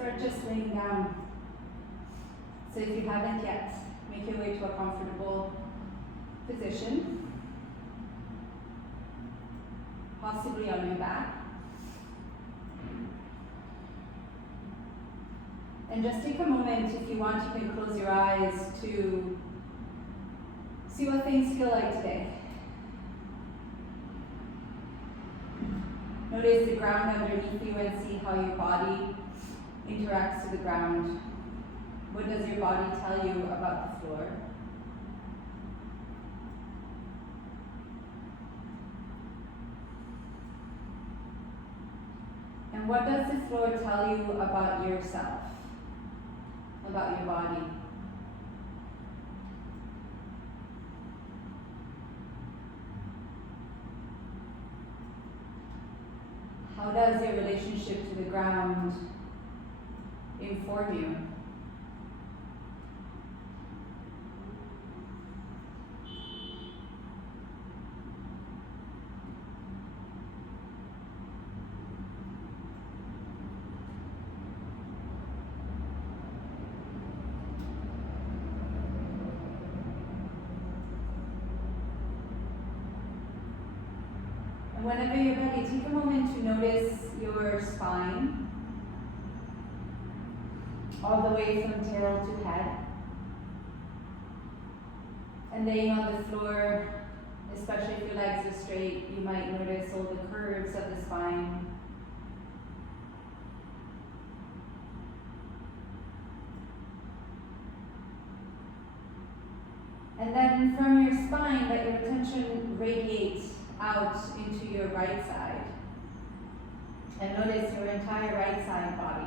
start just laying down. So if you haven't yet, make your way to a comfortable position, possibly on your back. And just take a moment, if you want, you can close your eyes to see what things feel like today. Notice the ground underneath you and see how your body interacts to the ground. What does your body tell you about the floor? And what does the floor tell you about yourself, about your body? How does your relationship to the ground inform you? And whenever you're ready, take a moment to notice your spine, all the way from tail to head. And laying on the floor, especially if your legs are straight, you might notice all the curves of the spine. And then from your spine, let your attention radiate out into your right side. And notice your entire right side body.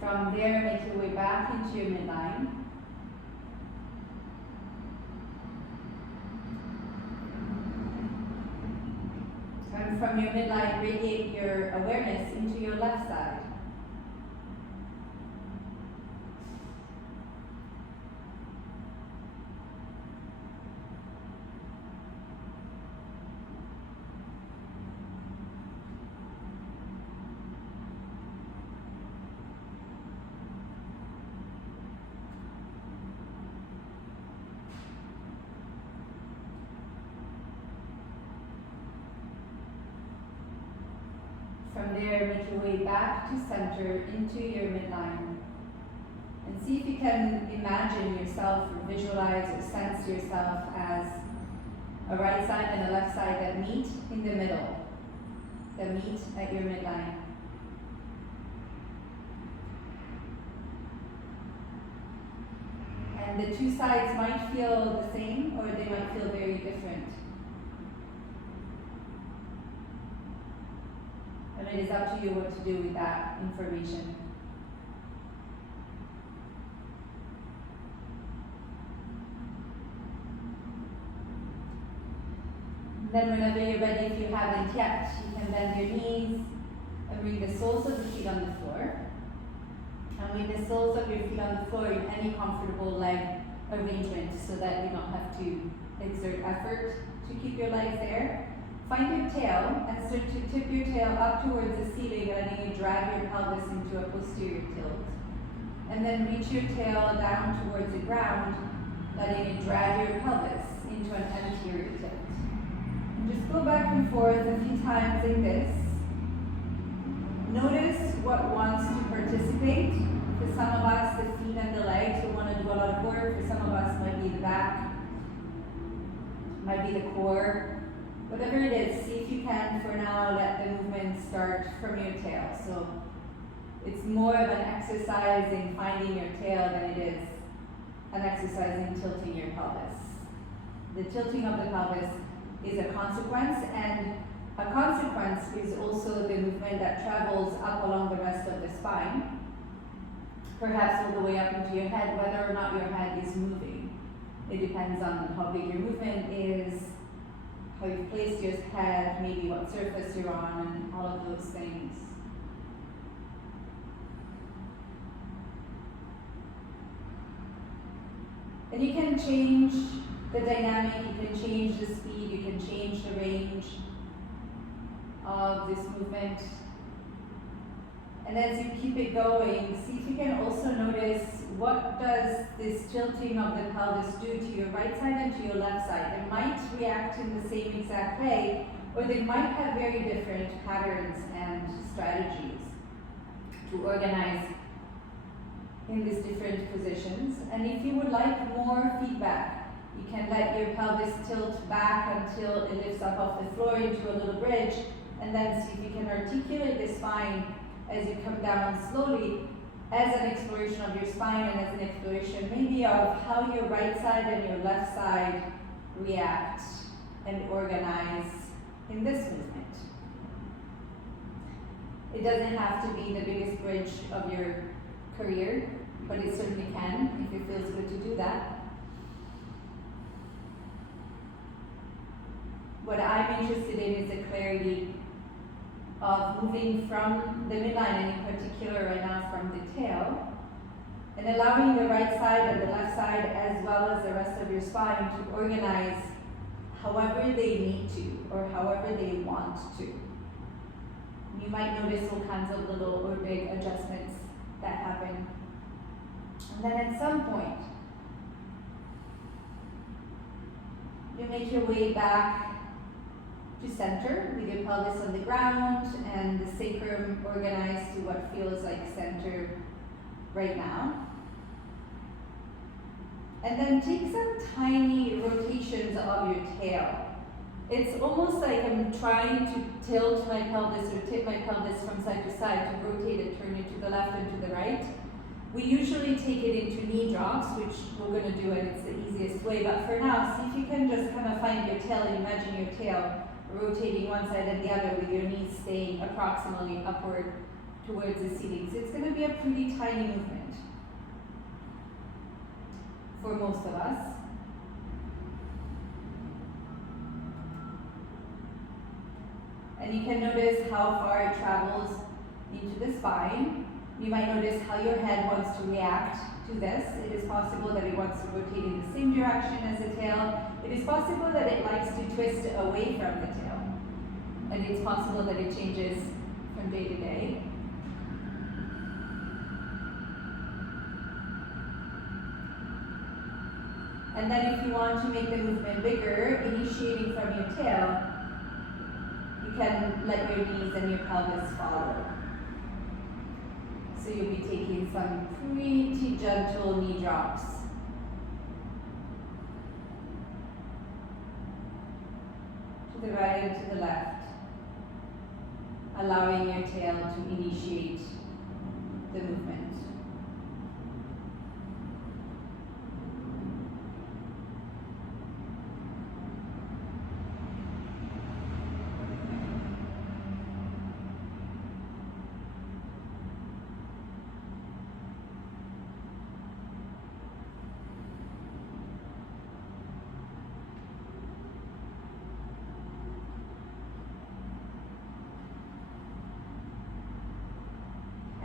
From there, make your way back into your midline. And from your midline, radiate your awareness into your left side. From there, make your way back to center into your midline. And see if you can imagine yourself, or visualize or sense yourself as a right side and a left side that meet in the middle, that meet at your midline. And the two sides might feel the same, or they might feel very different. And it is up to you what to do with that information. Then whenever you're ready, if you haven't yet, you can bend your knees and bring the soles of the feet on the floor. And with the soles of your feet on the floor in any comfortable leg arrangement so that you don't have to exert effort to keep your legs there. Find your tail and start to tip your tail up towards the ceiling, letting you drag your pelvis into a posterior tilt. And then reach your tail down towards the ground, letting you drag your pelvis into an anterior tilt. And just go back and forth a few times like this. Notice what wants to participate. For some of us, the feet and the legs will want to do a lot of work. For some of us, might be the back, might be the core. Whatever it is, see if you can, for now, let the movement start from your tail. So it's more of an exercise in finding your tail than it is an exercise in tilting your pelvis. The tilting of the pelvis is a consequence, and a consequence is also the movement that travels up along the rest of the spine, perhaps all the way up into your head, whether or not your head is moving. It depends on how big your movement is, how you've placed your head, maybe what surface you're on, and all of those things. And you can change the dynamic, you can change the speed, you can change the range of this movement. And as you keep it going, see if you can also notice what does this tilting of the pelvis do to your right side and to your left side. They might react in the same exact way, or they might have very different patterns and strategies to organize in these different positions. And if you would like more feedback, you can let your pelvis tilt back until it lifts up off the floor into a little bridge, and then see if you can articulate the spine as you come down slowly, as an exploration of your spine and as an exploration maybe of how your right side and your left side react and organize in this movement. It doesn't have to be the biggest bridge of your career, but it certainly can if it feels good to do that. What I'm interested in is the clarity of moving from the midline, and in particular right now from the tail, and allowing the right side and the left side as well as the rest of your spine to organize however they need to or however they want to. You might notice all kinds of little or big adjustments that happen. And then at some point, you make your way back to center with your pelvis on the ground and the sacrum organized to what feels like center right now. And then take some tiny rotations of your tail. It's almost like I'm trying to tilt my pelvis or tip my pelvis from side to side to rotate it, turn it to the left and to the right. We usually take it into knee drops, which we're going to do, and it's the easiest way. But for now, see if you can just kind of find your tail, imagine your tail rotating one side and the other with your knees staying approximately upward towards the ceiling. So it's going to be a pretty tiny movement for most of us. And you can notice how far it travels into the spine. You might notice how your head wants to react to this. It is possible that it wants to rotate in the same direction as the tail. It is possible that it likes to twist away from the tail. And it's possible that it changes from day to day. And then if you want to make the movement bigger, initiating from your tail, you can let your knees and your pelvis follow. So you'll be taking some pretty gentle knee drops. To the right and to the left, allowing your tail to initiate the movement.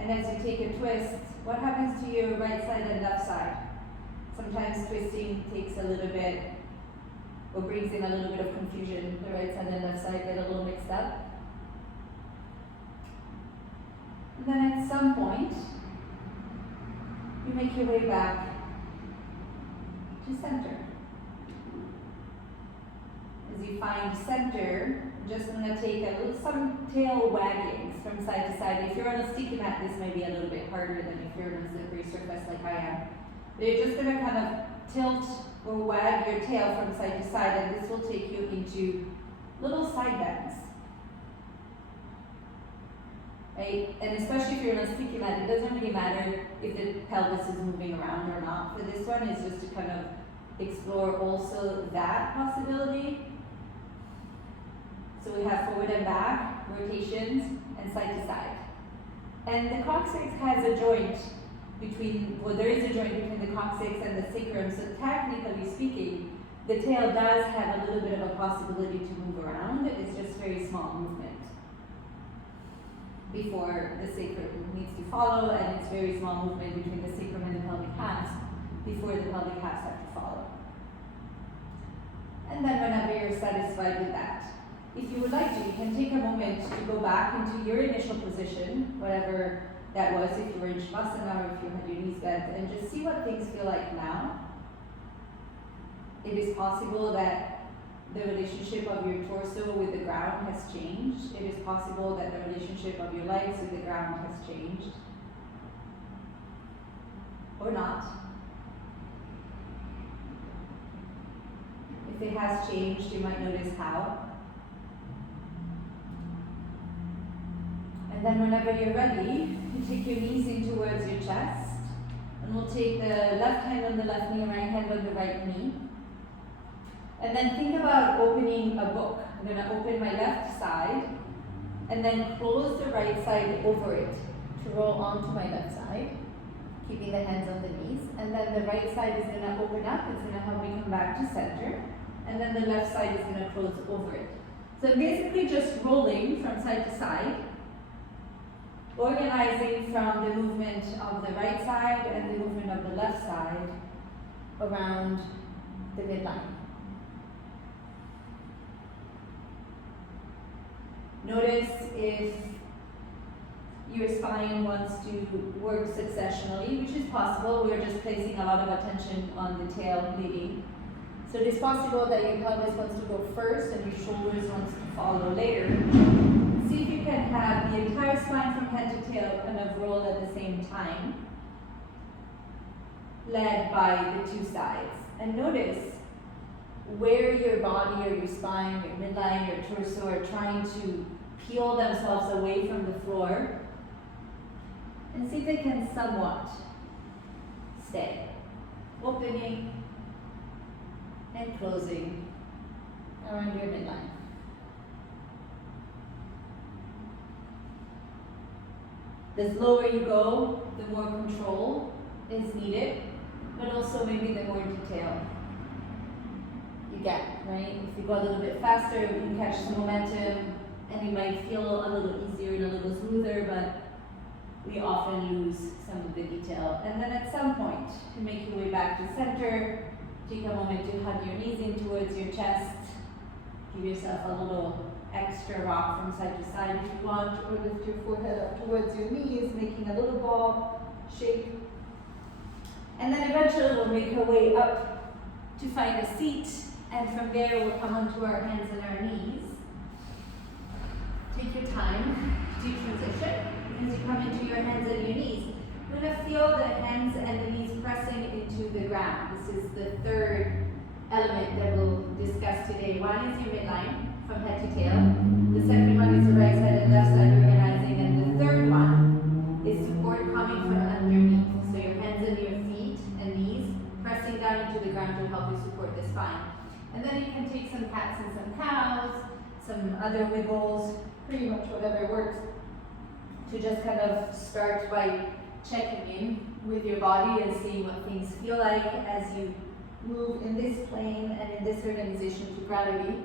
And as you take a twist, what happens to your right side and left side? Sometimes twisting takes a little bit, or brings in a little bit of confusion. The right side and left side get a little mixed up. And then at some point, you make your way back to center. As you find center, I'm just going to take some tail waggings from side to side. If you're on a sticky mat, this may be a little bit harder than if you're on a slippery surface like I am. But you're just going to kind of tilt or wag your tail from side to side, and this will take you into little side bends. Right? And especially if you're on a sticky mat, it doesn't really matter if the pelvis is moving around or not. For this one, it's just to kind of explore also that possibility. So we have forward and back, rotations, and side to side. And the coccyx has a joint well, there is a joint between the coccyx and the sacrum, so technically speaking, the tail does have a little bit of a possibility to move around. It's just very small movement before the sacrum needs to follow, and it's very small movement between the sacrum and the pelvic halves before the pelvic halves have to follow. And then whenever you're satisfied with that, if you would like to, you can take a moment to go back into your initial position, whatever that was, if you were in Shavasana or if you had your knees bent, and just see what things feel like now. It is possible that the relationship of your torso with the ground has changed. It is possible that the relationship of your legs with the ground has changed. Or not. If it has changed, you might notice how. And then whenever you're ready, you take your knees in towards your chest, and we'll take the left hand on the left knee, right hand on the right knee. And then think about opening a book. I'm going to open my left side, and then close the right side over it to roll onto my left side, keeping the hands on the knees. And then the right side is going to open up, it's going to help me come back to center. And then the left side is going to close over it. So basically just rolling from side to side, organizing from the movement of the right side and the movement of the left side around the midline. Notice if your spine wants to work successionally, which is possible. We're just placing a lot of attention on the tail leading. So it is possible that your pelvis wants to go first and your shoulders wants to follow later. See if you can have the entire spine from head to tail kind of roll at the same time, led by the two sides. And notice where your body or your spine, your midline, your torso are trying to peel themselves away from the floor, and see if they can somewhat stay. Opening and closing around your midline. The slower you go, the more control is needed, but also maybe the more detail you get, right? If you go a little bit faster, you can catch some momentum, and it might feel a little easier and a little smoother, but we often lose some of the detail. And then at some point, to make your way back to center, take a moment to hug your knees in towards your chest. Give yourself a little extra rock from side to side if you want, or lift your forehead up towards your knees, making a little ball shape. And then eventually we'll make our way up to find a seat, and from there we'll come onto our hands and our knees. Take your time to transition. As you come into your hands and your knees, you're going to feel the hands and the knees pressing into the ground. This is the third element that we'll discuss today. One is your midline from head to tail. The second one is the right side and left side organizing. And the third one is support coming from underneath. So your hands and your feet and knees pressing down into the ground to help you support the spine. And then you can take some cats and some cows, some other wiggles, pretty much whatever works, to just kind of start by checking in with your body and seeing what things feel like as you move in this plane and in this organization to gravity.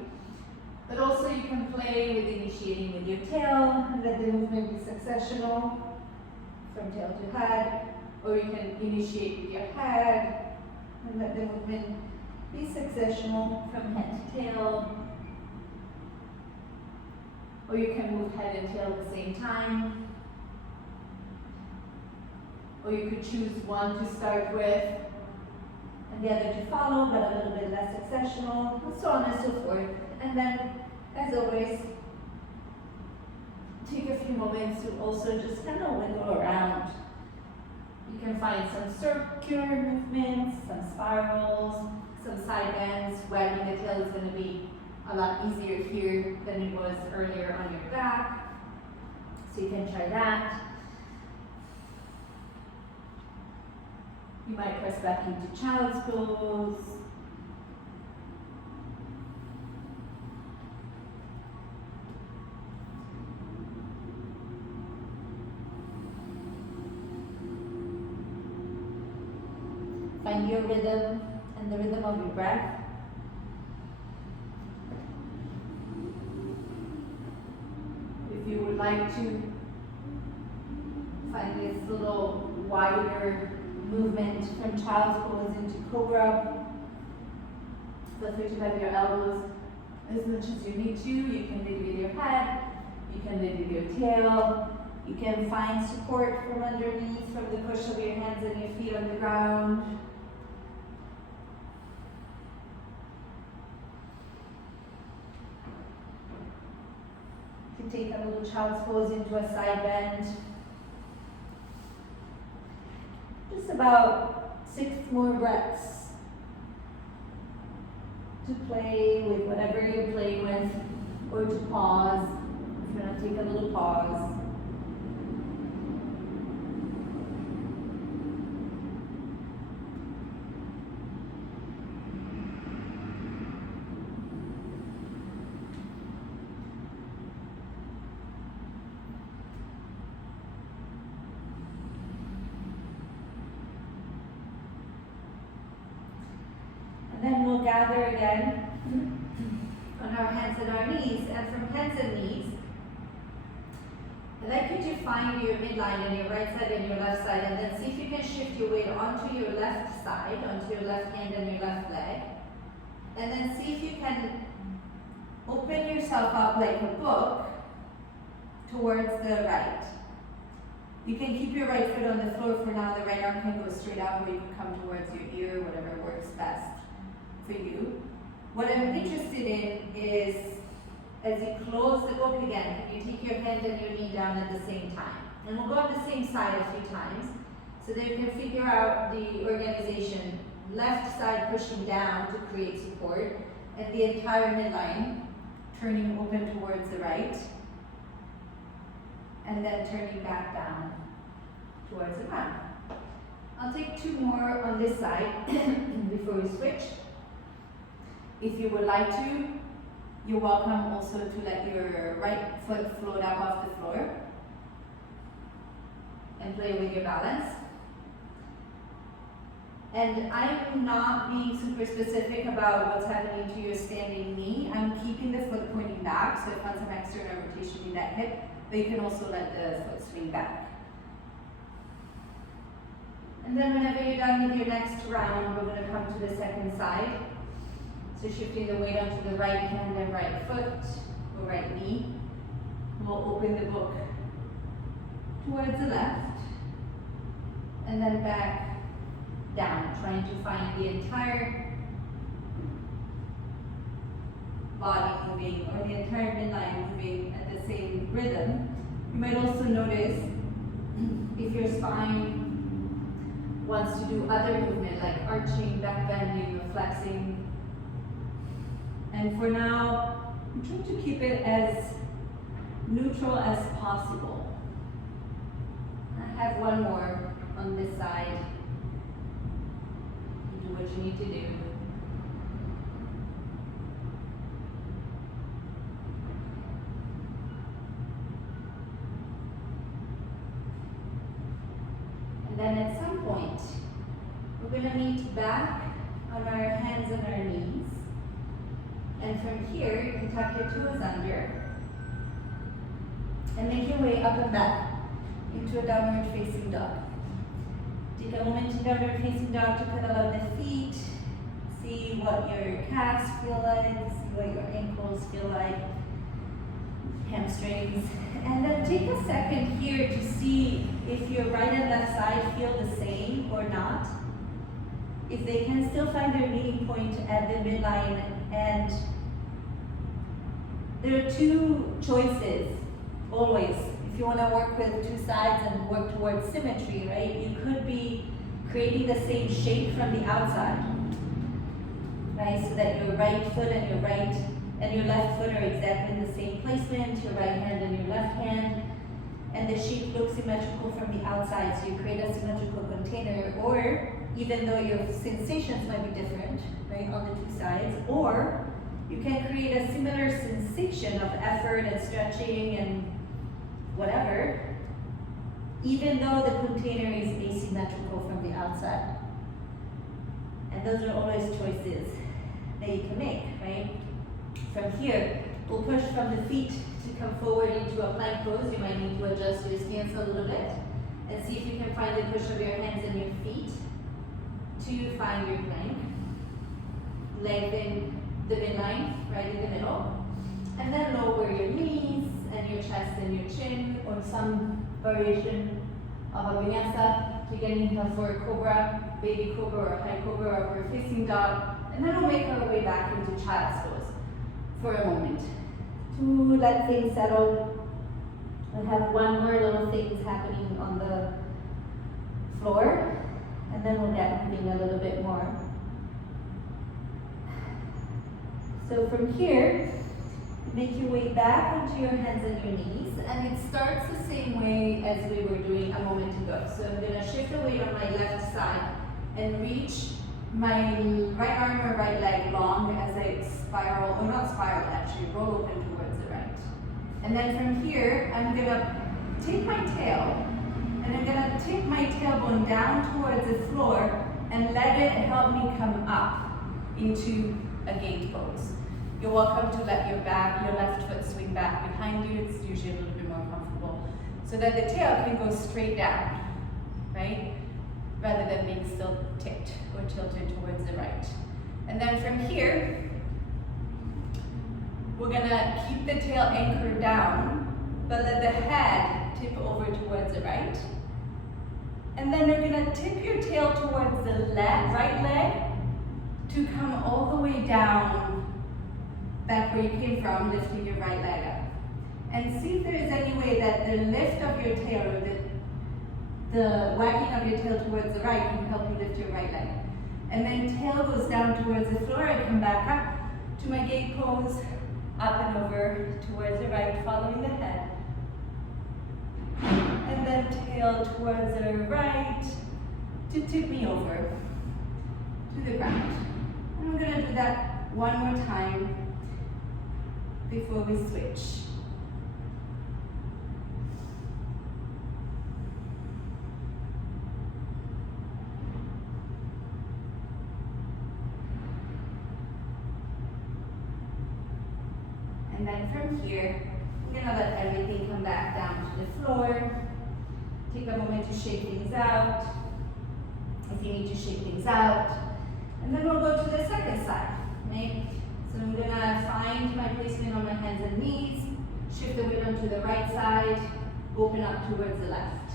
But also you can play with initiating with your tail and let the movement be successional from tail to head, or you can initiate with your head and let the movement be successional from head to tail, or you can move head and tail at the same time. Or you could choose one to start with and the other to follow, but a little bit less successional, and so on and so forth. And then, as always, take a few moments to also just kind of wiggle around. You can find some circular movements, some spirals, some side bends. Wagging the tail is going to be a lot easier here than it was earlier on your back. So you can try that. You might press back into child's pose. Find your rhythm and the rhythm of your breath. If you would like to find this little wider movement from child's pose into cobra, feel free to bend your elbows as much as you need to. You can lead with your head, you can lead with your tail, you can find support from underneath, from the push of your hands and your feet on the ground. You can take a little child's pose into a side bend. Just about 6 more breaths to play with whatever you're playing with, or to pause. If you want to take a little pause. Then we'll gather again on our hands and our knees, and from hands and knees, I'd like you to find your midline on your right side and your left side, and then see if you can shift your weight onto your left side, onto your left hand and your left leg, and then see if you can open yourself up like a book towards the right. You can keep your right foot on the floor for now. The right arm can go straight up, or you can come towards your ear, whatever works best for you. What I'm interested in is, as you close the book again, can you take your hand and your knee down at the same time? And we'll go on the same side a few times, so that you can figure out the organization. Left side pushing down to create support, and the entire midline turning open towards the right, and then turning back down towards the ground. I'll take 2 more on this side before we switch. If you would like to, you're welcome also to let your right foot float up off the floor and play with your balance. And I'm not being super specific about what's happening to your standing knee. I'm keeping the foot pointing back, so it finds some external rotation in that hip, but you can also let the foot swing back. And then whenever you're done with your next round, we're going to come to the second side. So shifting the weight onto the right hand and right foot, or right knee. And we'll open the book towards the left, and then back down, trying to find the entire body moving, or the entire midline moving at the same rhythm. You might also notice if your spine wants to do other movement like arching, back bending, or flexing. And for now, I'm trying to keep it as neutral as possible. I have 1 more on this side. You do what you need to do. And then at some point, we're going to meet back on our hands and our knees. And from here, you can tuck your toes under and make your way up and back into a downward facing dog. Take a moment in downward facing dog to pedal out the feet. See what your calves feel like, see what your ankles feel like, hamstrings. And then take a second here to see if your right and left side feel the same or not. If they can still find their meeting point at the midline. And there are 2 choices, always. If you want to work with 2 sides and work towards symmetry, right? You could be creating the same shape from the outside, right? So that your right foot and your left foot are exactly in the same placement, your right hand and your left hand, and the shape looks symmetrical from the outside, so you create a symmetrical container. Or, even though your sensations might be different, right, on the 2 sides, or you can create a similar sensation of effort and stretching and whatever, even though the container is asymmetrical from the outside. And those are always choices that you can make, right? From here, we'll push from the feet to come forward into a plank pose. You might need to adjust your stance a little bit. And see if you can find the push of your hands and your feet to find your plank. Lengthen the midline, right in the middle. And then lower your knees and your chest and your chin, or some variation of a vinyasa to get into a forward cobra, baby cobra, or high cobra, or forward facing dog. And then we'll make our way back into child's pose for a moment to let things settle. I have one more little things happening on the floor, and then we'll get moving a little bit more. So from here, make your way back onto your hands and your knees, and it starts the same way as we were doing a moment ago. So I'm going to shift the weight on my left side and reach my right arm or right leg long as I spiral, or not spiral actually, roll open towards the right. And then from here, I'm going to take my tail, and I'm going to take my tailbone down towards the floor and let it help me come up into a gate pose. You're welcome to let your left foot swing back behind you. It's usually a little bit more comfortable, so that the tail can go straight down, right? Rather than being still tipped or tilted towards the right. And then from here, we're gonna keep the tail anchored down, but let the head tip over towards the right. And then you're gonna tip your tail towards the right leg to come all the way down back where you came from, lifting your right leg up. And see if there is any way that the lift of your tail, or the wagging of your tail towards the right, can help you lift your right leg. And then tail goes down towards the floor. I come back up to my gate pose, up and over towards the right, following the head. And then tail towards the right to tip me over to the ground. And I'm going to do that one more time before we switch. And then from here, I'm going to let everything come back down to the floor. Take a moment to shake things out, if you need to shake things out. And then we'll go to the second side, right? So I'm going to find my placement on my hands and knees, shift the weight onto the right side, open up towards the left.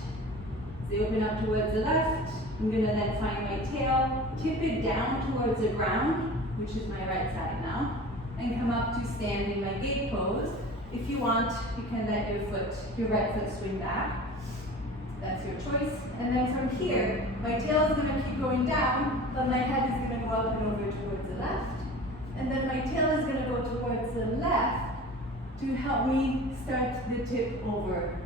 As I open up towards the left, I'm going to then find my tail, tip it down towards the ground, which is my right side now, and come up to stand in my gate pose. If you want, you can let your right foot swing back. That's your choice. And then from here, my tail is going to keep going down, but my head is going to go up and over towards the left. And then my tail is going to go towards the left to help me start the tip over.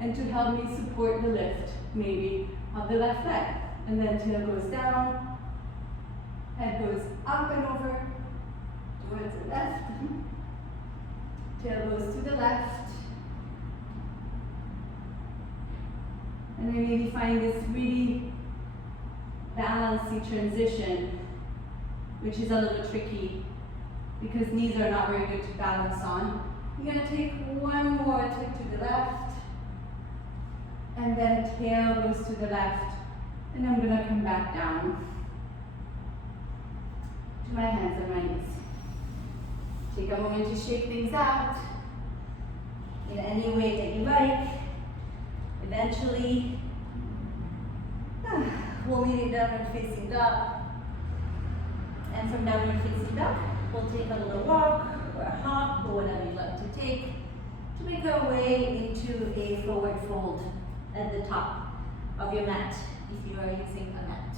And to help me support the lift, maybe, of the left leg. And then tail goes down, head goes up and over towards the left. Tail goes to the left. And I really find this really balancey transition, which is a little tricky because knees are not very good to balance on. I'm going to take one more tip to the left, and then tail goes to the left, and I'm going to come back down to my hands and my knees. Take a moment to shake things out in any way that you like. Eventually, we'll meet in downward facing dog. And from downward facing dog, we'll take a little walk or a hop or whatever you'd like to take to make our way into a forward fold at the top of your mat, if you are using a mat.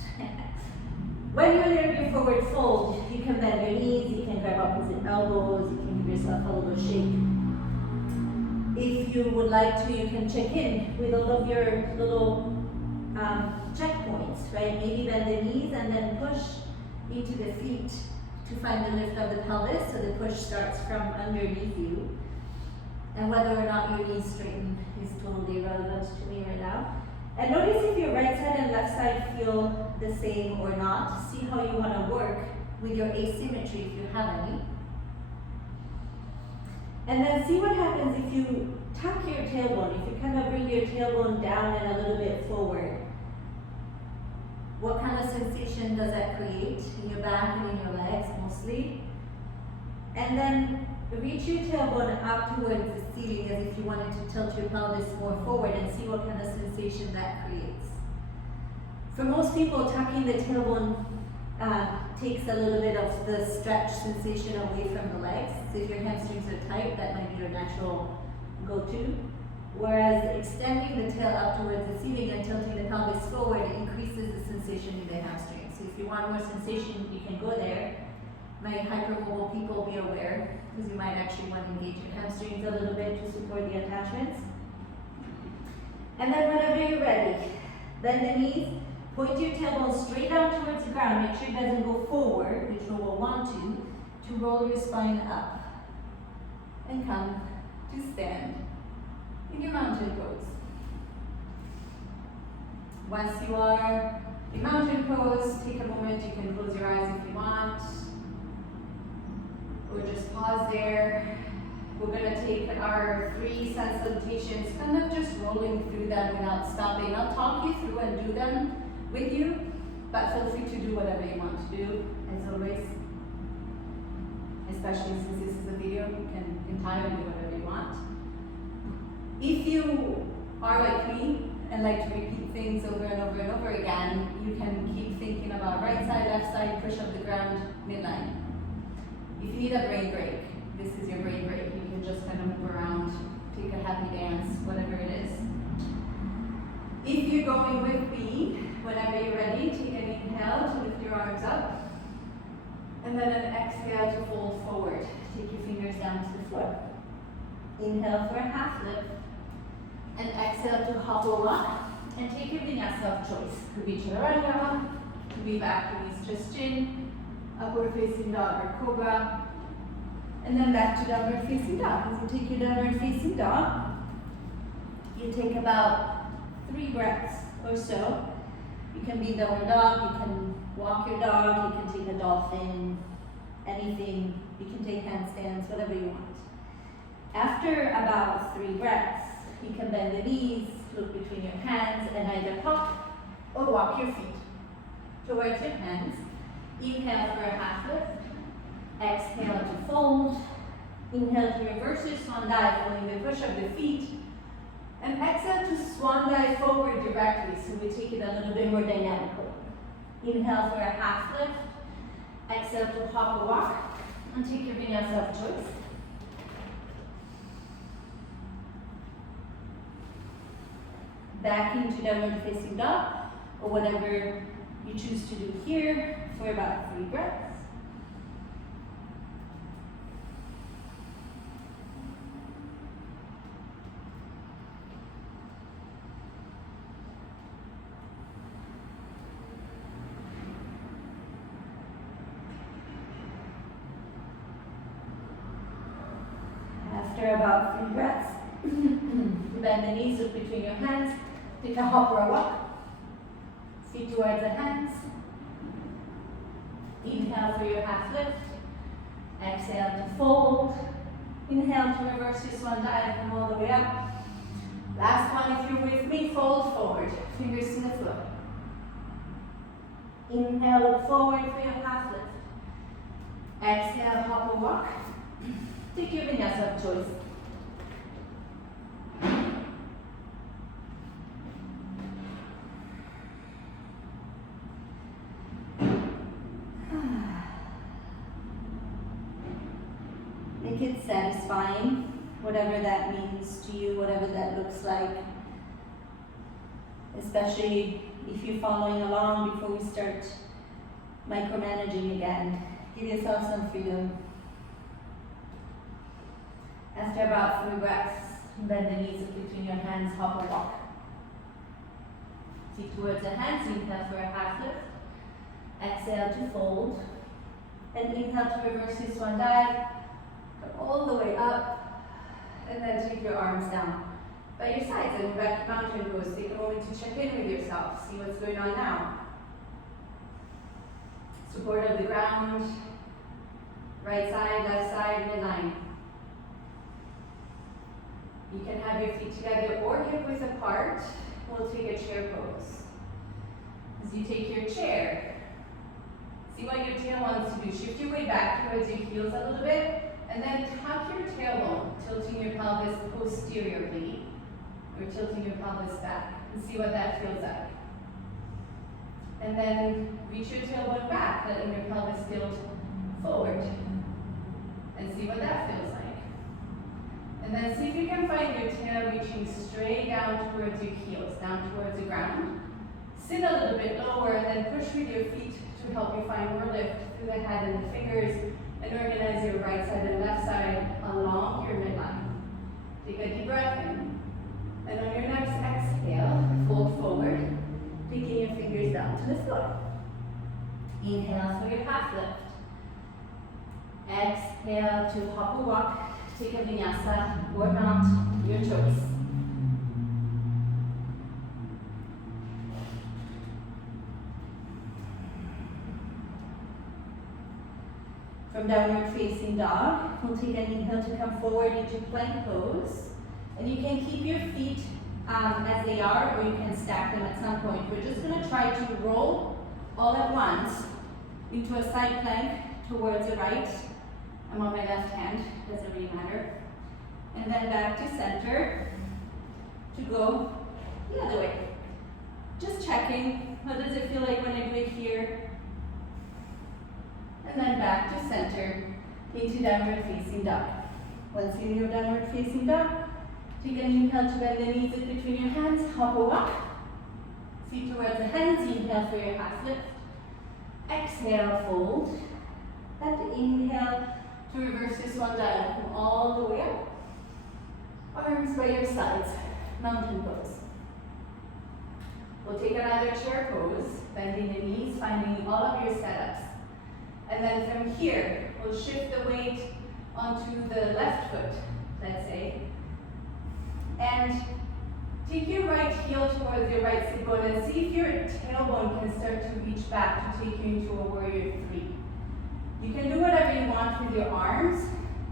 When you're there in your forward fold, you can bend your knees, you can grab opposite elbows, you can give yourself a little shake. If you would like to, you can check in with all of your little checkpoints, right? Maybe bend the knees and then push into the feet to find the lift of the pelvis, so the push starts from underneath you. And whether or not your knees straighten is totally irrelevant to me right now. And notice if your right side and left side feel feel the same or not. See how you want to work with your asymmetry if you have any. And then see what happens if you tuck your tailbone, if you kind of bring your tailbone down and a little bit forward. What kind of sensation does that create in your back and in your legs mostly? And then reach your tailbone up towards the ceiling as if you wanted to tilt your pelvis more forward and see what kind of sensation that creates. For most people, tucking the tailbone takes a little bit of the stretch sensation away from the legs. So if your hamstrings are tight, that might be your natural go-to. Whereas extending the tail up towards the ceiling and tilting the pelvis forward increases the sensation in the hamstrings. So if you want more sensation, you can go there. My hypermobile people, be aware, because you might actually want to engage your hamstrings a little bit to support the attachments. And then whenever you're ready, bend the knees, point your tailbone straight down towards the ground. Make sure it doesn't go forward, which you will want to roll your spine up. And come to stand in your mountain pose. Once you are in mountain pose, take a moment, you can close your eyes if you want. Or just pause there. We're going to take our 3 sun salutations, kind of just rolling through them without stopping. I'll talk you through and do them with you, but feel free to do whatever you want to do, as always. Especially since this is a video, you can entirely do whatever you want. If you are like me and like to repeat things over and over and over again, you can keep thinking about right side, left side, push up the ground, midline. If you need a brain break, this is your brain break. You can just kind of move around, take a happy dance, whatever it is. If you're going with me, whenever you're ready, take an inhale to lift your arms up. And then an exhale to fold forward. Take your fingers down to the floor. Inhale for a half lift. And exhale to hop over. And take your vinyasa of choice. Could be chaturanga, could be back to knees just chin, upward facing dog or cobra. And then back to downward facing dog. As you take your downward facing dog, you take about 3 breaths or so. You can be downward dog, you can walk your dog, you can take a dolphin, anything. You can take handstands, whatever you want. After about 3 breaths, you can bend the knees, look between your hands, and either hop or walk your feet towards your hands. Inhale for a half lift. Exhale to fold. Inhale to reverse your swan dive, following the push of the feet. And exhale to swan dive forward directly, so we take it a little bit more dynamically. Inhale for a half lift. Exhale to hop or walk. And take your vinyasa of choice. Back into downward facing dog, or whatever you choose to do here for about 3 breaths. After about 3 breaths, bend the knees, look between your hands, take a hop or a walk, feet towards the hands. Inhale for your half lift, exhale to fold, inhale to reverse your swan dive, come all the way up. Last one, if you're with me, fold forward, fingers to the floor. Inhale, look forward for your half lift. Exhale, hop or walk. Take your vinyasa of choice. Make it satisfying, whatever that means to you, whatever that looks like. Especially if you're following along before we start micromanaging again. Give yourself some freedom. After about 3 breaths, bend the knees between your hands, hop or walk. Feet towards the hands, inhale for a half lift. Exhale to fold. And inhale to reverse your swan dive. Come all the way up. And then take your arms down by your sides and back to mountain pose. Take a moment to check in with yourself. See what's going on now. Support of the ground. Right side, left side, midline. You can have your feet together or hip width apart. We'll take a chair pose. As you take your chair, see what your tail wants to do. Shift your weight back towards your heels a little bit, and then tuck your tailbone, tilting your pelvis posteriorly, or tilting your pelvis back, and see what that feels like. And then reach your tailbone back, letting your pelvis tilt forward, and see what that feels like. And then see if you can find your tail reaching straight down towards your heels, down towards the ground. Sit a little bit lower, and then push with your feet to help you find more lift through the head and the fingers, and organize your right side and left side along your midline. Take a deep breath in, and on your next exhale, fold forward, taking your fingers down to the floor. Inhale for your half lift. Exhale to hop or walk. Take a vinyasa or mount, your choice. From downward facing dog, we'll take an inhale to come forward into plank pose. And you can keep your feet as they are, or you can stack them at some point. We're just going to try to roll all at once into a side plank towards the right. I'm on my left hand, doesn't really matter. And then back to center to go the other way. Just checking, what does it feel like when I do it here? And then back to center into downward facing dog. Once you're in your downward facing dog, take an inhale to bend the knees in between your hands, hop or walk. Feet towards the hands, inhale for your half lift. Exhale, fold. And inhale to reverse this one down. Come all the way up. Arms by your sides, mountain pose. We'll take another chair pose, bending the knees, finding all of your setups. And then from here, we'll shift the weight onto the left foot, let's say. And take your right heel towards your right sit bone and see if your tailbone can start to reach back to take you into a warrior 3. You can do whatever you want with your arms.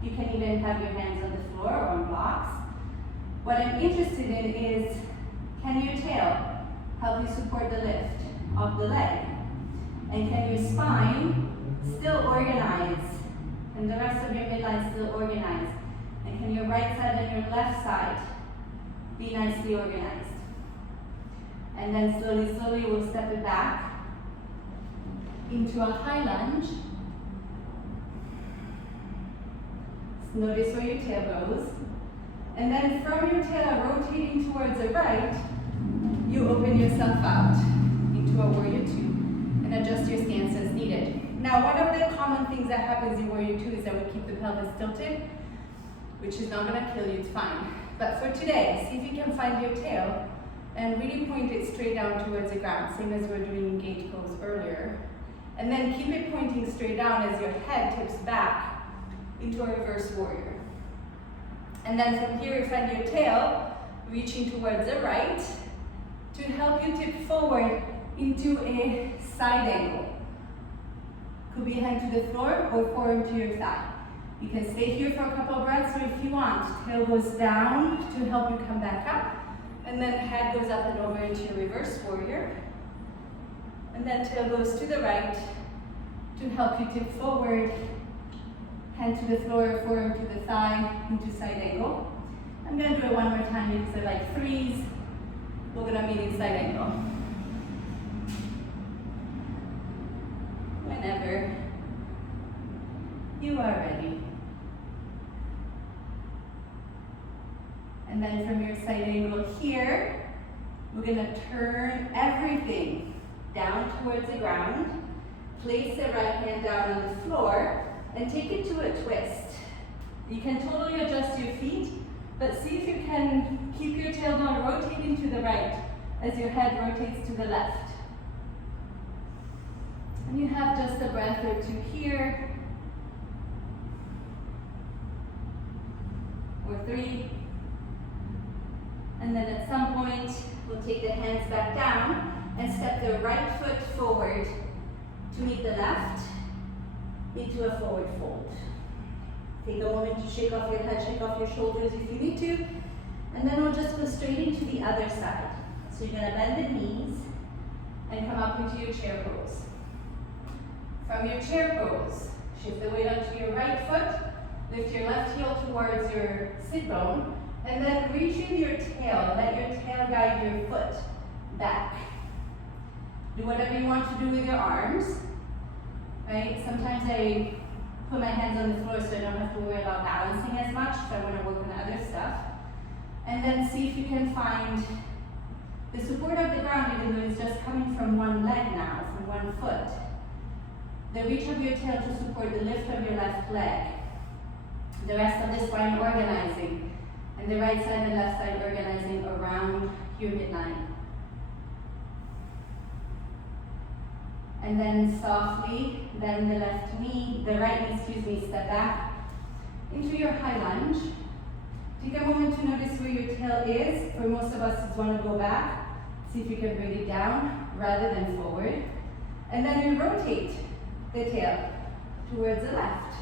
You can even have your hands on the floor or on blocks. What I'm interested in is, can your tail help you support the lift of the leg? And can your spine still organize? And the rest of your midline still organize? And can your right side and your left side be nicely organized? And then slowly, slowly we'll step it back into a high lunge. Notice where your tail goes. And then from your tail rotating towards the right, you open yourself out into a warrior 2 and adjust your stance as needed. Now, one of the common things that happens in warrior 2 is that we keep the pelvis tilted, which is not going to kill you, it's fine. But for today, see if you can find your tail and really point it straight down towards the ground, same as we were doing in gate pose earlier. And then keep it pointing straight down as your head tips back into a reverse warrior. And then from here, you find your tail reaching towards the right to help you tip forward into a side angle. Could be hand to the floor or forearm to your thigh. You can stay here for a couple of breaths, or if you want, tail goes down to help you come back up. And then head goes up and over into your reverse warrior. And then tail goes to the right to help you tip forward. Hand to the floor, forearm to the thigh, into side angle. I'm going to do it one more time because I like 3s. We're going to meet in side angle. Whenever you are ready. And then from your side angle here, we're going to turn everything down towards the ground. Place the right hand down on the floor. And take it to a twist. You can totally adjust your feet, but see if you can keep your tailbone rotating to the right as your head rotates to the left. And you have just a breath or 2 here, or 3. And then at some point, we'll take the hands back down and step the right foot forward to meet the left into a forward fold. Take a moment to shake off your head, shake off your shoulders if you need to, and then we'll just go straight into the other side. So you're gonna bend the knees and come up into your chair pose. From your chair pose, shift the weight onto your right foot, lift your left heel towards your sit bone, and then reach in your tail. Let your tail guide your foot back. Do whatever you want to do with your arms, right? Sometimes I put my hands on the floor so I don't have to worry about balancing as much if I want to work on other stuff. And then see if you can find the support of the ground, even though it's just coming from one leg now, from one foot. The reach of your tail to support the lift of your left leg. The rest of the spine organizing. And the right side and left side organizing around your midline. And then softly bend the left knee, the right knee, step back into your high lunge. Take a moment to notice where your tail is. For most of us, it's want to go back. See if you can bring it down rather than forward. And then you rotate the tail towards the left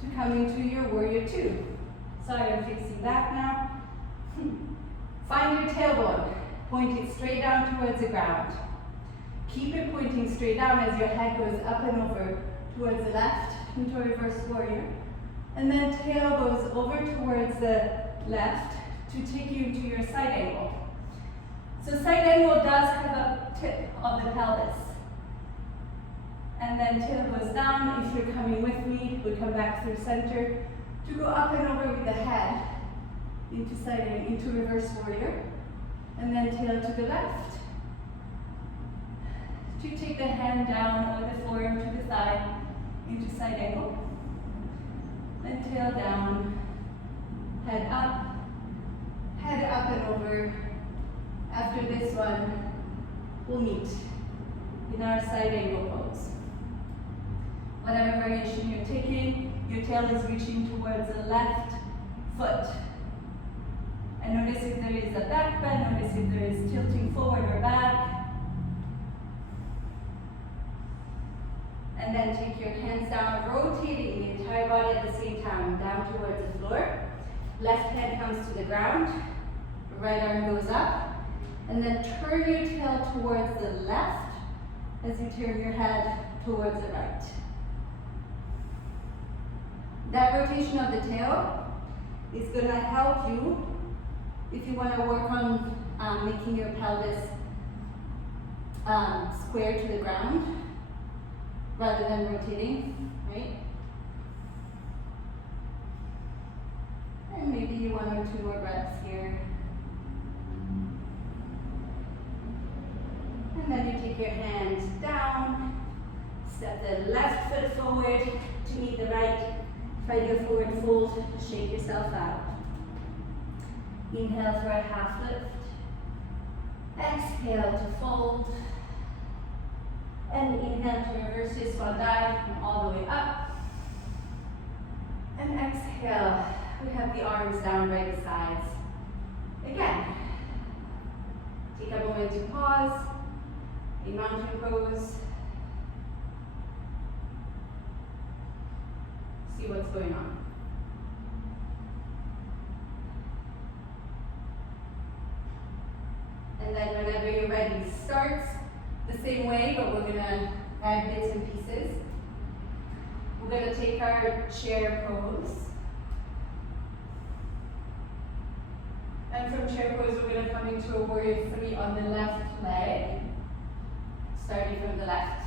to come into your warrior two. Sorry, I'm facing back now. Find your tailbone. Point it straight down towards the ground. Keep it pointing straight down as your head goes up and over towards the left into a reverse warrior. And then tail goes over towards the left to take you into your side angle. So side angle does have a tip of the pelvis. And then tail goes down. If you're coming with me, we come back through center to go up and over with the head into side angle, into reverse warrior. And then tail to the left. To take the hand down or the forearm to the thigh into side angle. Then tail down, head up and over. After this one, we'll meet in our side angle pose. Whatever variation you're taking, your tail is reaching towards the left foot. And notice if there is a back bend, notice if there is tilting forward or back. And then take your hands down, rotating the entire body at the same time, down towards the floor. Left hand comes to the ground, right arm goes up. And then turn your tail towards the left as you turn your head towards the right. That rotation of the tail is going to help you if you want to work on making your pelvis square to the ground rather than rotating, right? And maybe 1 or 2 more breaths here. And then you take your hands down, step the left foot forward to meet the right. Find your forward fold, shake yourself out. Inhale for a half lift. Exhale to fold. And inhale to reverse your swan dive, come all the way up. And exhale, we have the arms down by the sides. Again, take a moment to pause. In mountain pose, see what's going on. And then whenever you're ready, start the same way, but we're gonna add bits and pieces. We're gonna take our chair pose. And from chair pose, we're gonna come into a warrior 3 on the left leg. Starting from the left,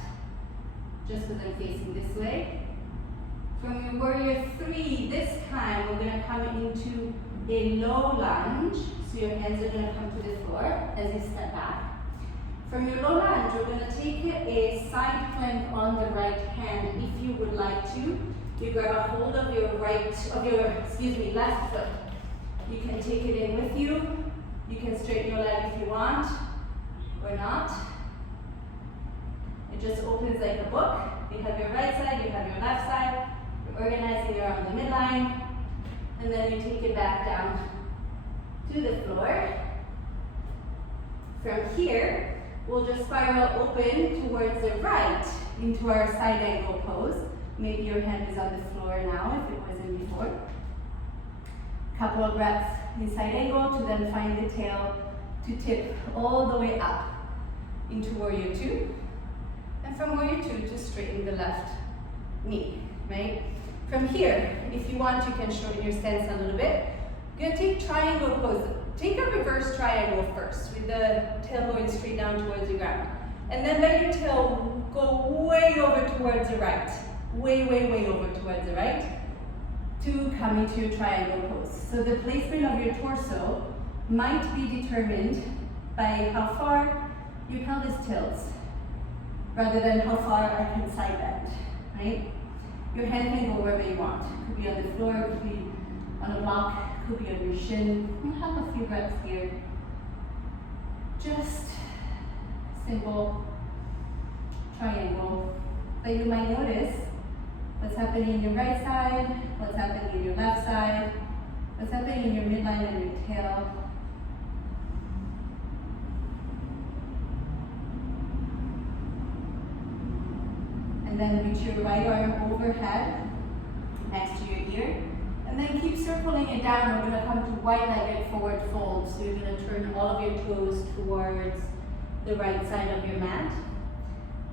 just so they're facing this way. From your warrior 3, this time we're going to come into a low lunge. So your hands are going to come to the floor as you step back. From your low lunge, we're going to take a side plank on the right hand if you would like to. You grab a hold of your left foot. You can take it in with you. You can straighten your leg if you want or not. It just opens like a book. You have your right side, you have your left side. You're organizing around the midline. And then you take it back down to the floor. From here, we'll just spiral open towards the right into our side angle pose. Maybe your hand is on the floor now if it wasn't before. Couple of breaths in side angle to then find the tail to tip all the way up into warrior two. And from warrior two, just straighten the left knee, right? From here, if you want, you can shorten your stance a little bit. You're gonna take triangle pose. Take a reverse triangle first with the tail going straight down towards the ground. And then let your tail go way over towards the right. Way, way, way over towards the right to come into your triangle pose. So the placement of your torso might be determined by how far your pelvis tilts rather than how far I can side bend, right? Your hand can go wherever you want. Could be on the floor, could be on a block, could be on your shin. We'll have a few reps here. Just simple triangle. But you might notice what's happening in your right side, what's happening in your left side, what's happening in your midline and your tail. And then reach your right arm overhead next to your ear. And then keep circling it down. We're going to come to wide-legged forward fold. So you're going to turn all of your toes towards the right side of your mat.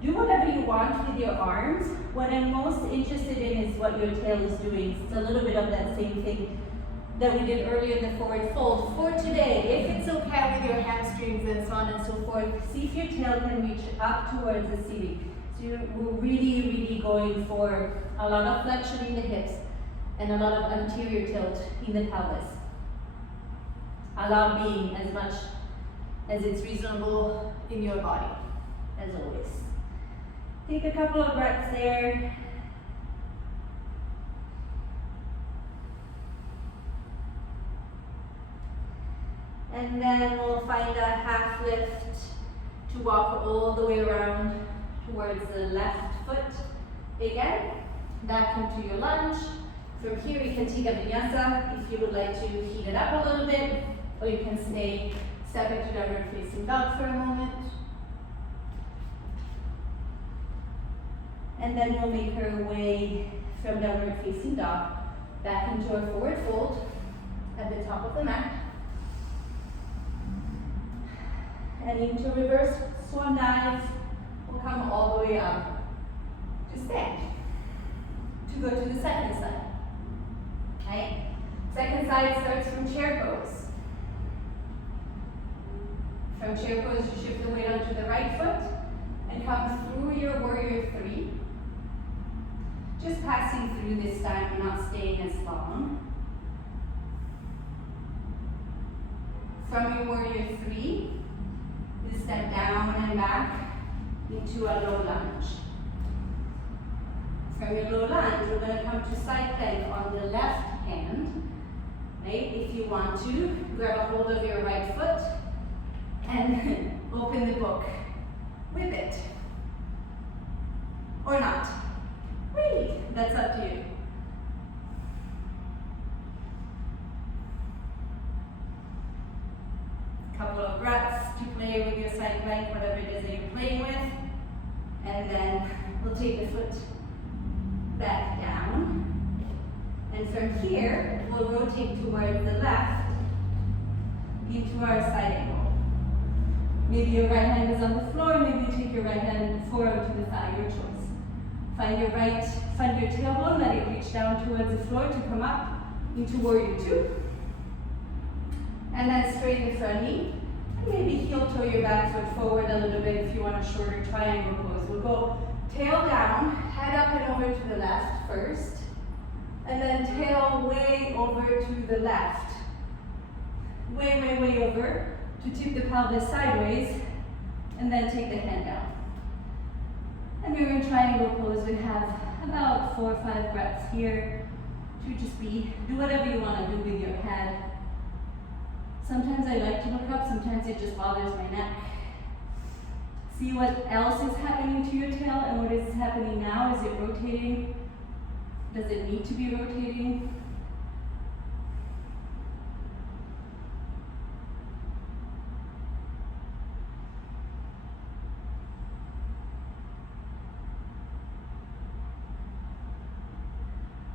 Do whatever you want with your arms. What I'm most interested in is what your tail is doing. It's a little bit of that same thing that we did earlier in the forward fold. For today, if it's okay with your hamstrings and so on and so forth, see if your tail can reach up towards the ceiling. So we're really, really going for a lot of flexion in the hips and a lot of anterior tilt in the pelvis. Allow being as much as it's reasonable in your body, as always. Take a couple of breaths there. And then we'll find a half lift to walk all the way around towards the left foot again. Back into your lunge. From here you can take a vinyasa if you would like to heat it up a little bit, or you can step into downward facing dog for a moment. And then we'll make our way from downward facing dog back into our forward fold at the top of the mat. And into reverse swan dive, we'll come all the way up to stand. To go to the second side. Okay? Second side starts from chair pose. From chair pose, you shift the weight onto the right foot and come through your warrior three. Just passing through this time, not staying as long. From your warrior three, you step down and back into a low lunge. From your low lunge, we're going to come to side plank on the left hand. Right? If you want to, grab a hold of your right foot and open the book with it. Or not. Really, that's up to you. Couple of breaths to play with your side plank, whatever it is that you're playing with. And then we'll take the foot back down. And from here, we'll rotate towards the left into our side angle. Maybe your right hand is on the floor, maybe you take your right hand forward to the thigh, your choice. Find your tailbone, let it reach down towards the floor to come up into warrior two. And then straighten the front knee. And maybe heel toe your back foot forward a little bit if you want a shorter triangle pose. We'll go tail down, head up and over to the left first. And then tail way over to the left. Way, way, way over to tip the pelvis sideways. And then take the hand down. And we're in triangle pose. We have about 4 or 5 breaths here to just do whatever you want to do with your head. Sometimes I like to look up, sometimes it just bothers my neck. See what else is happening to your tail and what is happening now. Is it rotating? Does it need to be rotating?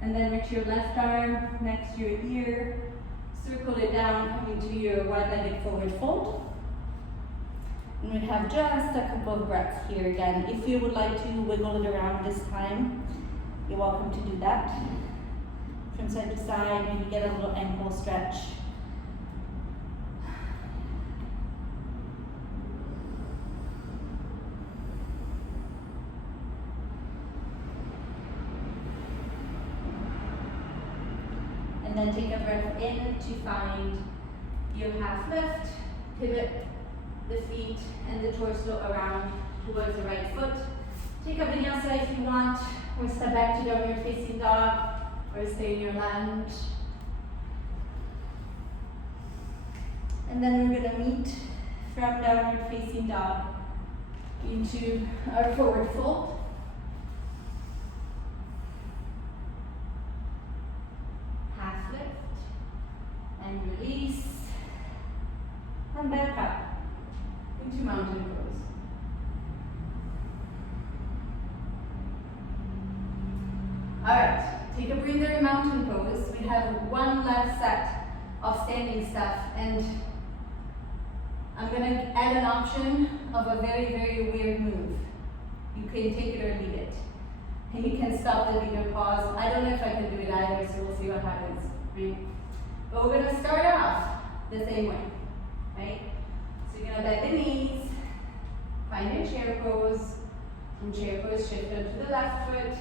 And then reach your left arm next to your ear. Circle it down, coming to your wide-legged forward fold. And we have just a couple of breaths here again. If you would like to wiggle it around this time, you're welcome to do that. From side to side, maybe get a little ankle stretch. And then take a breath in to find your half lift. Pivot the feet and the torso around towards the right foot. Take a vinyasa if you want, or step back to downward facing dog, or stay in your lunge. And then we're gonna meet from downward facing dog into our forward fold. Half lift and release, and back up into mountain pose. Alright, take a breather in mountain pose. We have one last set of standing stuff, and I'm going to add an option of a very, very weird move. You can take it or leave it. And you can stop the video, pause. I don't know if I can do it either, so we'll see what happens. Right? But we're going to start off the same way, right? So you're going to bend the knees, find your chair pose. From chair pose, shift up to the left foot,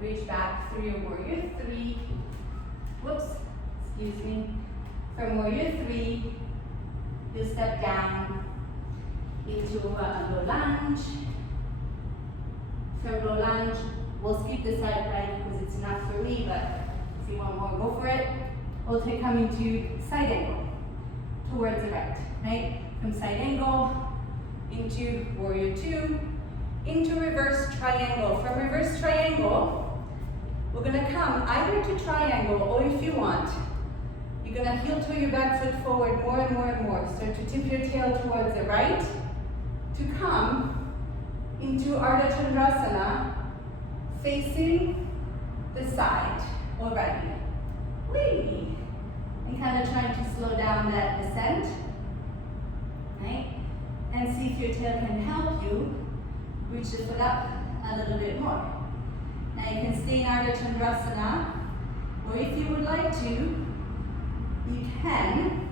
reach back through your warrior three. Whoops, excuse me. From warrior three, you'll step down into a low lunge. From low lunge, we'll skip the side plank because it's enough for me, but if you want more, go for it. We'll come into side angle towards the right? From side angle into warrior two, into reverse triangle. From reverse triangle, we're gonna come either to triangle, or if you want, you're gonna heel to your back foot forward more and more and more. Start to tip your tail towards the right to come into Ardha Chandrasana, facing the side already. Whee! And kind of trying to slow down that descent, right? And see if your tail can help you reach the foot up a little bit more. Now you can stay in Ardha Chandrasana, or if you would like to, you can,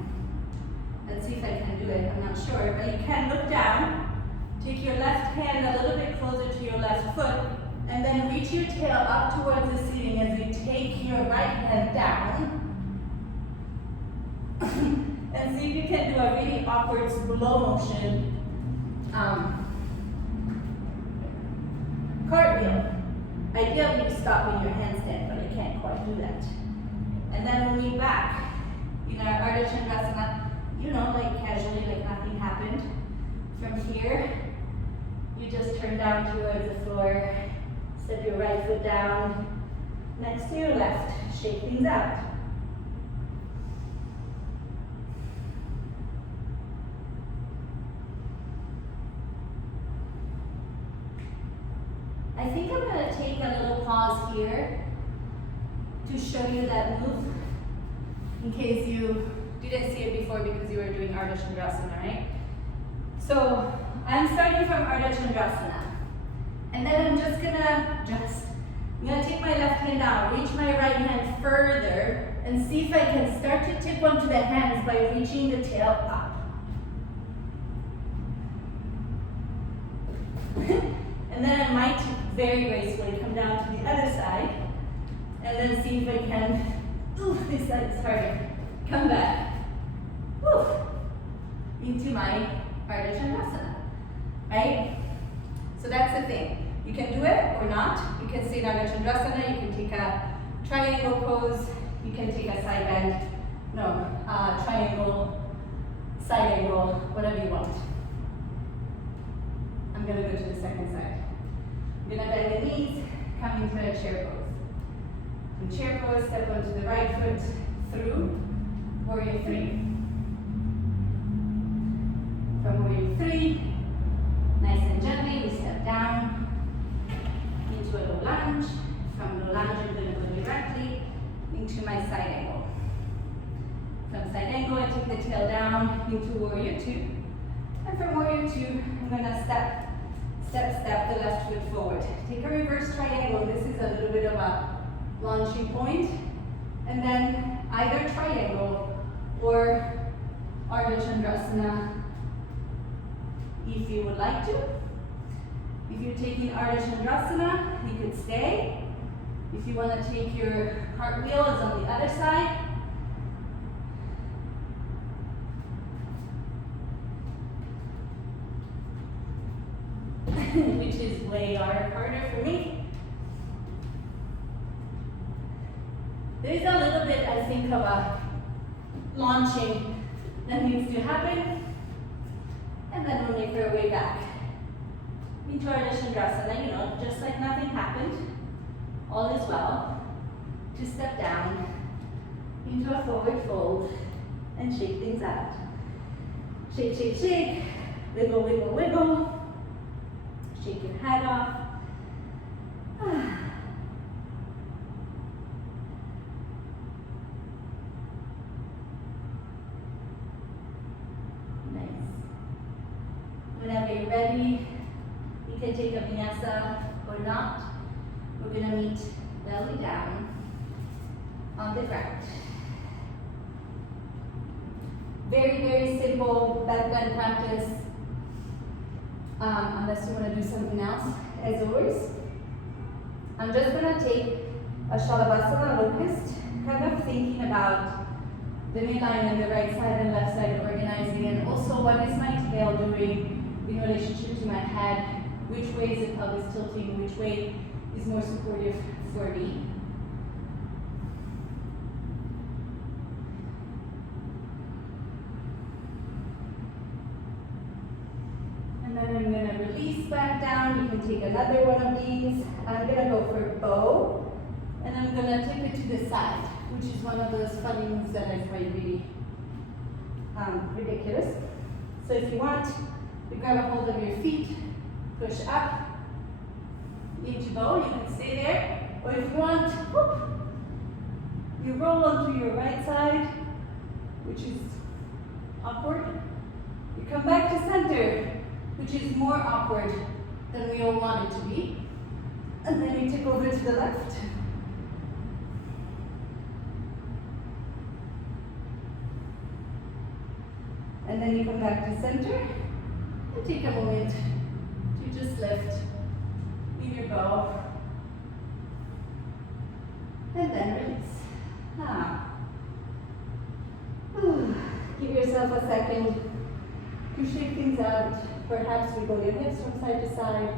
let's see if I can do it, I'm not sure, but you can look down, take your left hand a little bit closer to your left foot, and then reach your tail up towards the ceiling as you take your right hand down. And see if you can do a really awkward slow motion cartwheel. Ideally you stop in your handstand, but you can't quite do that. And then when we back in our Ardha Chandrasana, like casually, like nothing happened. From here, you just turn down towards the floor, step your right foot down next to your left, shake things out. I think I'm going to take a little pause here to show you that move in case you didn't see it before because you were doing Ardha Chandrasana, right? So I'm starting from Ardha Chandrasana, and then I'm gonna take my left hand out, reach my right hand further, and see if I can start to tip onto the hands by reaching the tail up. And then I might very gracefully come down to the other side, and then see if I can, this side is harder, come back, into my Ardha Chandrasana, right? So that's the thing. You can do it or not. You can stay in Ardha Chandrasana, you can take a triangle pose, you can take a side bend, triangle, side angle, whatever you want. I'm gonna go to the second side. I'm gonna bend the knees, come into a chair pose. From chair pose, step onto the right foot through warrior three. From warrior three, nice and gently, we step down into a low lunge. From low lunge, we're going to go directly into warrior two. And from warrior two, I'm gonna step the left foot forward. Take a reverse triangle. This is a little bit of a launching point. And then either triangle or Ardha Chandrasana if you would like to. If you're taking Ardha Chandrasana, you could stay. If you want to take your cartwheel, it's on the other side. Which is way harder for me. There's a little bit, I think, of a launching that needs to happen. And then we'll make our way back into our Chandrasana, you know, just like nothing happened. All is well. Just step down into a forward fold and shake things out. Shake, shake, shake. Wiggle, wiggle, wiggle. Shake your head off. Nice. Whenever you're ready, you can take a vinyasa or not. We're gonna meet belly down on the ground. Very, very simple bedbend practice. Unless you want to do something else, as always. I'm just going to take a Shalabhasana locust, kind of thinking about the midline and the right side and left side organizing, and also what is my tail doing in relationship to my head, which way is the pelvis tilting, which way is more supportive for me. And then I'm going to release back down. You can take another one of these. I'm going to go for bow. And I'm going to tip it to the side, which is one of those funny moves that I find really ridiculous. So if you want, you grab a hold of your feet, push up into bow. You can stay there. Or if you want, whoop, you roll onto your right side, which is awkward. You come back to center, which is more awkward than we all want it to be. And then you tip over to the left. And then you come back to center and take a moment to just lift in your bow. And then release. Give yourself a second to shake things out. Perhaps wiggle your hips from side to side.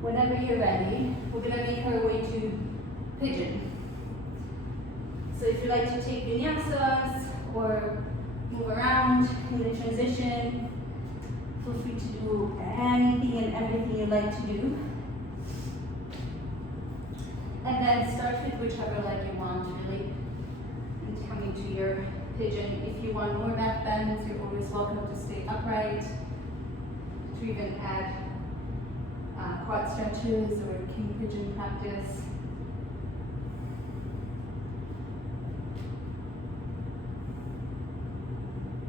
Whenever you're ready, we're going to make our way to pigeon. So if you like to take vinyasas or move around in the transition, feel free to do anything and everything you like to do. And then start with whichever leg you want, really, and coming to your pigeon. If you want more back bends, you're always welcome to stay upright, to even add quad stretches or king pigeon practice.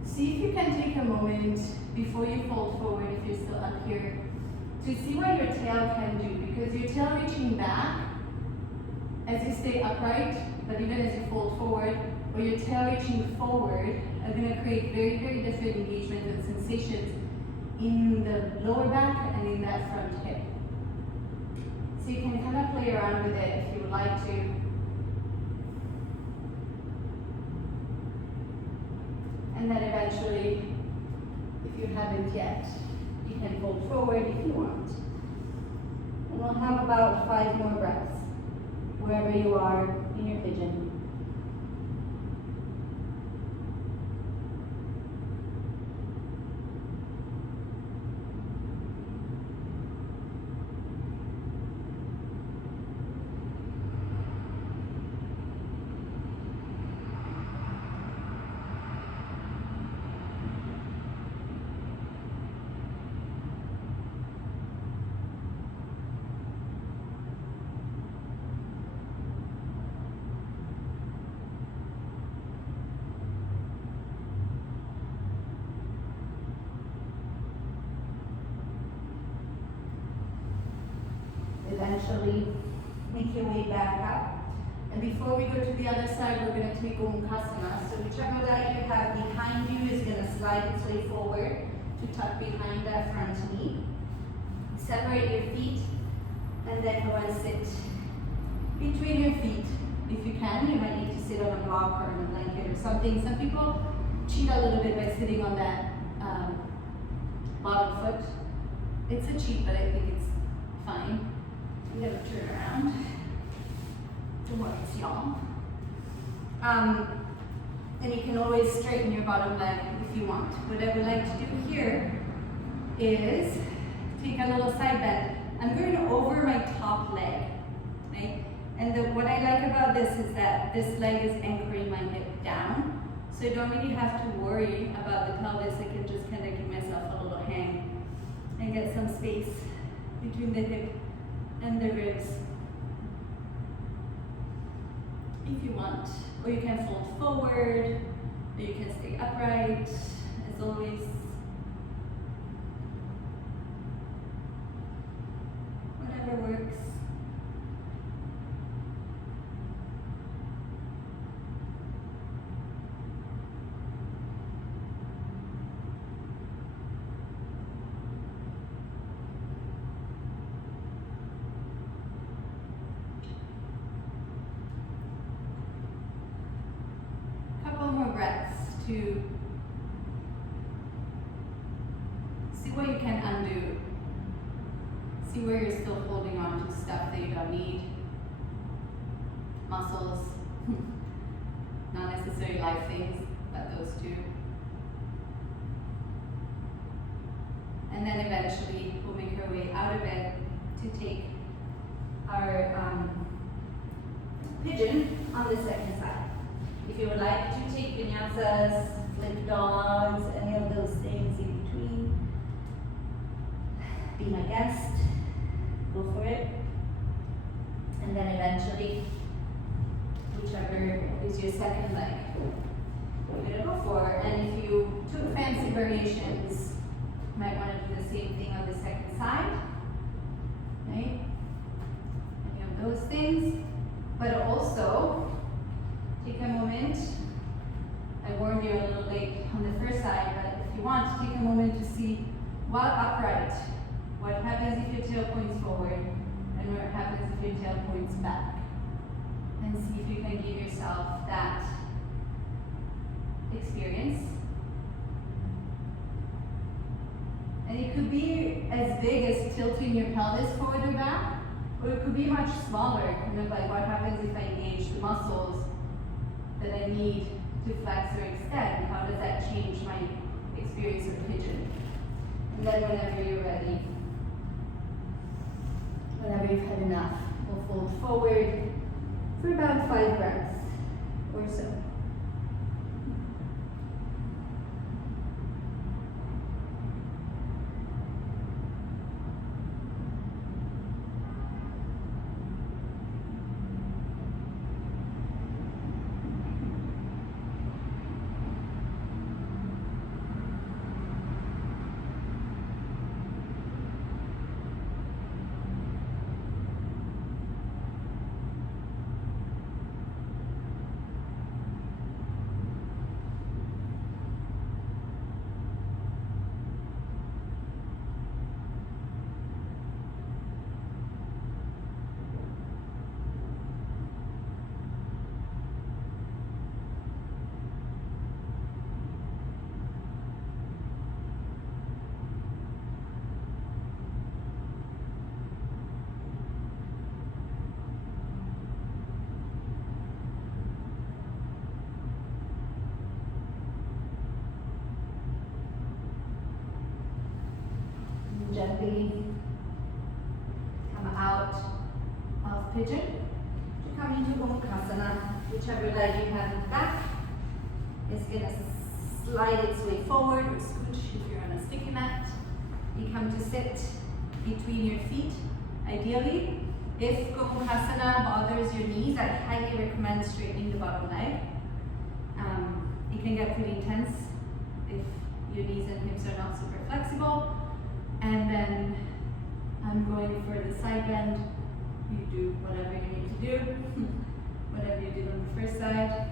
See if you can take a moment before you fold forward, if you're still up here, to see what your tail can do, because your tail reaching back as you stay upright, but even as you fold forward, or your tail reaching forward are going to create very, very different engagement and sensations in the lower back and in that front hip. So you can kind of play around with it if you would like to. And then eventually, if you haven't yet, you can fold forward if you want. And we'll have about 5 more breaths, wherever you are in your pigeon. eventually make your way back up. And before we go to the other side, we're going to take Gomukhasana. So whichever leg you have behind you is going to slide its way forward to tuck behind that front knee. Separate your feet and then go and sit between your feet. If you can, you might need to sit on a block or on a blanket or something. Some people cheat a little bit by sitting on that bottom foot. It's a cheat, but I think it's fine. I'm going to turn around. Don't worry, it's y'all. And you can always straighten your bottom leg if you want. What I would like to do here is take a little side bend. I'm going over my top leg, right? And what I like about this is that this leg is anchoring my hip down. So I don't really have to worry about the pelvis. I can just kind of give myself a little hang and get some space between the hip and the ribs. If you want, or you can fold forward, or you can stay upright, as always. Whatever works. To see what you can undo. See where you're still holding on to stuff that you don't need. Muscles, not necessarily life things, but those two. And then eventually we'll make our way out of it to take our pigeon on the second side. If you would like to take vinyasas, flip dogs, any of those things in between, be my guest, go for it. And then eventually, whichever is your second leg, you're gonna go for. And if you took fancy variations, you might want to do the same thing on the second side, right? Any of those things, but also, take a moment. I warned you a little late on the first side, but if you want, take a moment to see while upright, what happens if your tail points forward and what happens if your tail points back. And see if you can give yourself that experience. And it could be as big as tilting your pelvis forward or back, or it could be much smaller, kind of like what happens if I engage the muscles that I need to flex or extend. How does that change my experience of pigeon? And then whenever you're ready, whenever you've had enough, we'll fold forward for about 5 breaths or so. Gently come out of pigeon to come into Gomukhasana. Whichever leg you have in the back is going to slide its way forward or scooch if you're on a sticky mat. You come to sit between your feet. Ideally, if Gomukhasana bothers your knees, I highly recommend straightening the bottom leg. It can get pretty intense if your knees and hips are not super flexible. And then I'm going for the side bend You do whatever you need to do, whatever you did on the first side.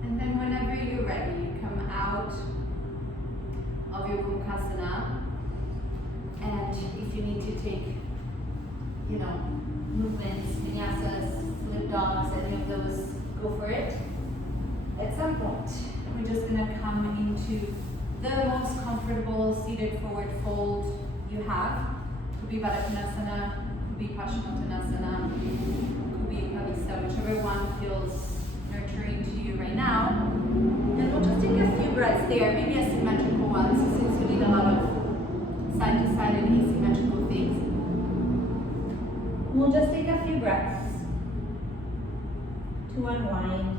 And then whenever you're ready, you come out of your Bhukasana. And if you need to take, movements, vinyasas, flip dogs, any of those, go for it. At some point, we're just gonna come into the most comfortable seated forward fold you have. Could be Baddha Konasana, could be Paschimottanasana, could be Upavista, whichever one feels nurturing to you right now. And we'll just take a few breaths there, maybe a symmetrical one, so since we need a lot of side to side and asymmetrical things. We'll just take a few breaths to unwind.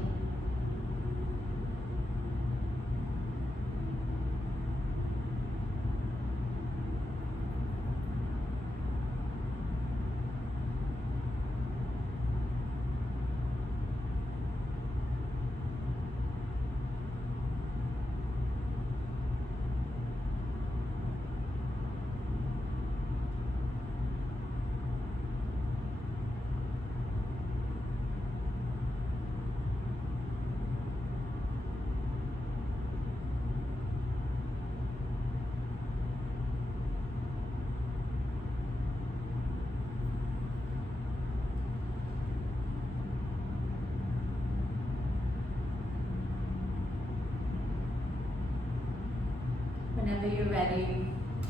Whenever you're ready,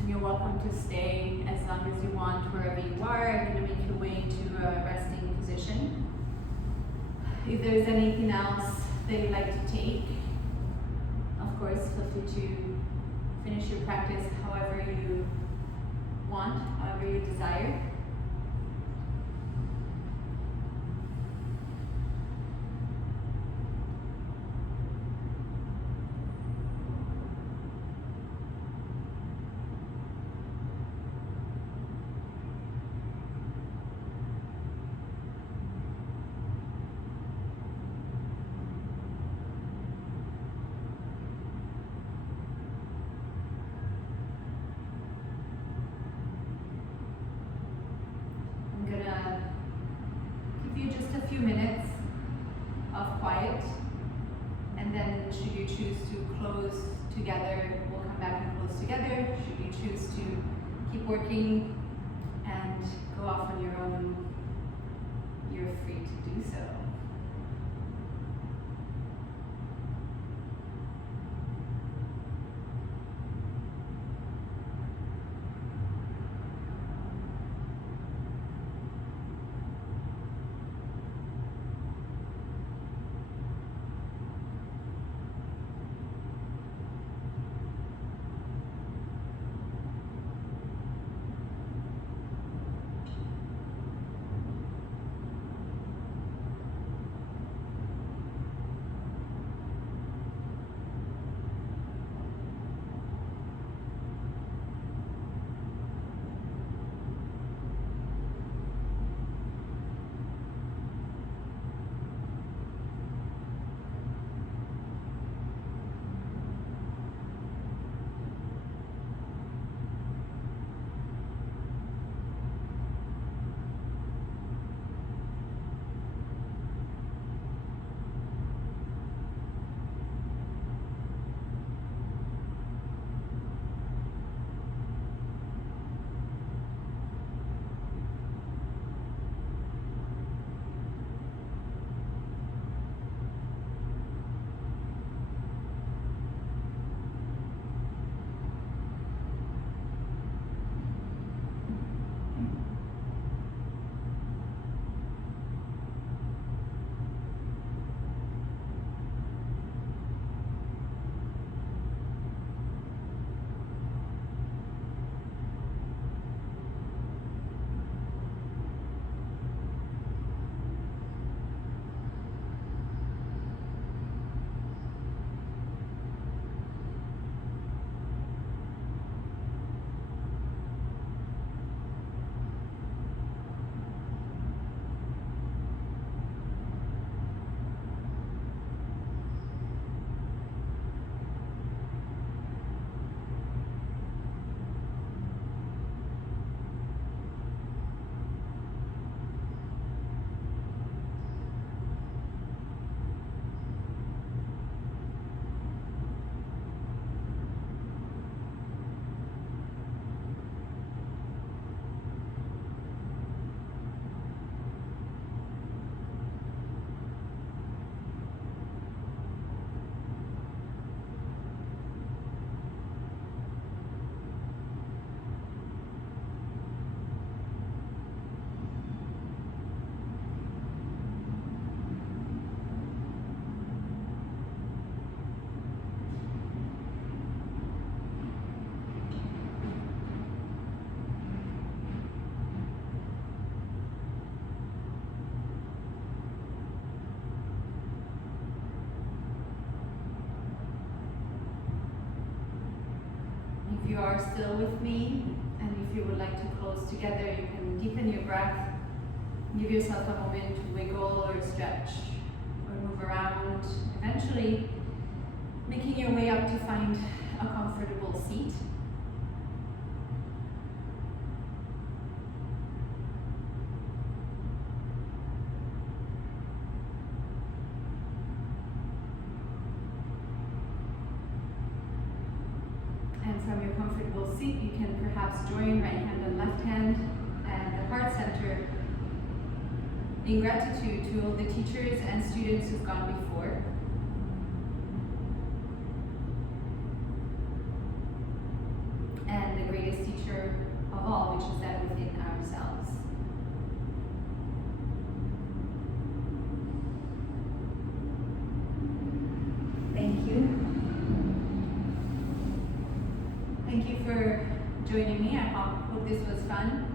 and you're welcome to stay as long as you want wherever you are. You're going to make your way to a resting position. If there's anything else that you'd like to take, of course, feel free to finish your practice however you want, however you desire. Just a few minutes of quiet, and then should you choose to close together, we'll come back and close together. Should you choose to keep working and go off on your own, you're free to do so. still with me, and if you would like to close together, you can deepen your breath. Give yourself a moment to wiggle or stretch or move around, eventually making your way up to find a comfortable seat. And from your comfortable seat, you can perhaps join right hand and left hand and the heart center in gratitude to all the teachers and students who've gone before. And the greatest teacher of all, which is that within ourselves. Thank you. Thank you for joining me. I hope this was fun.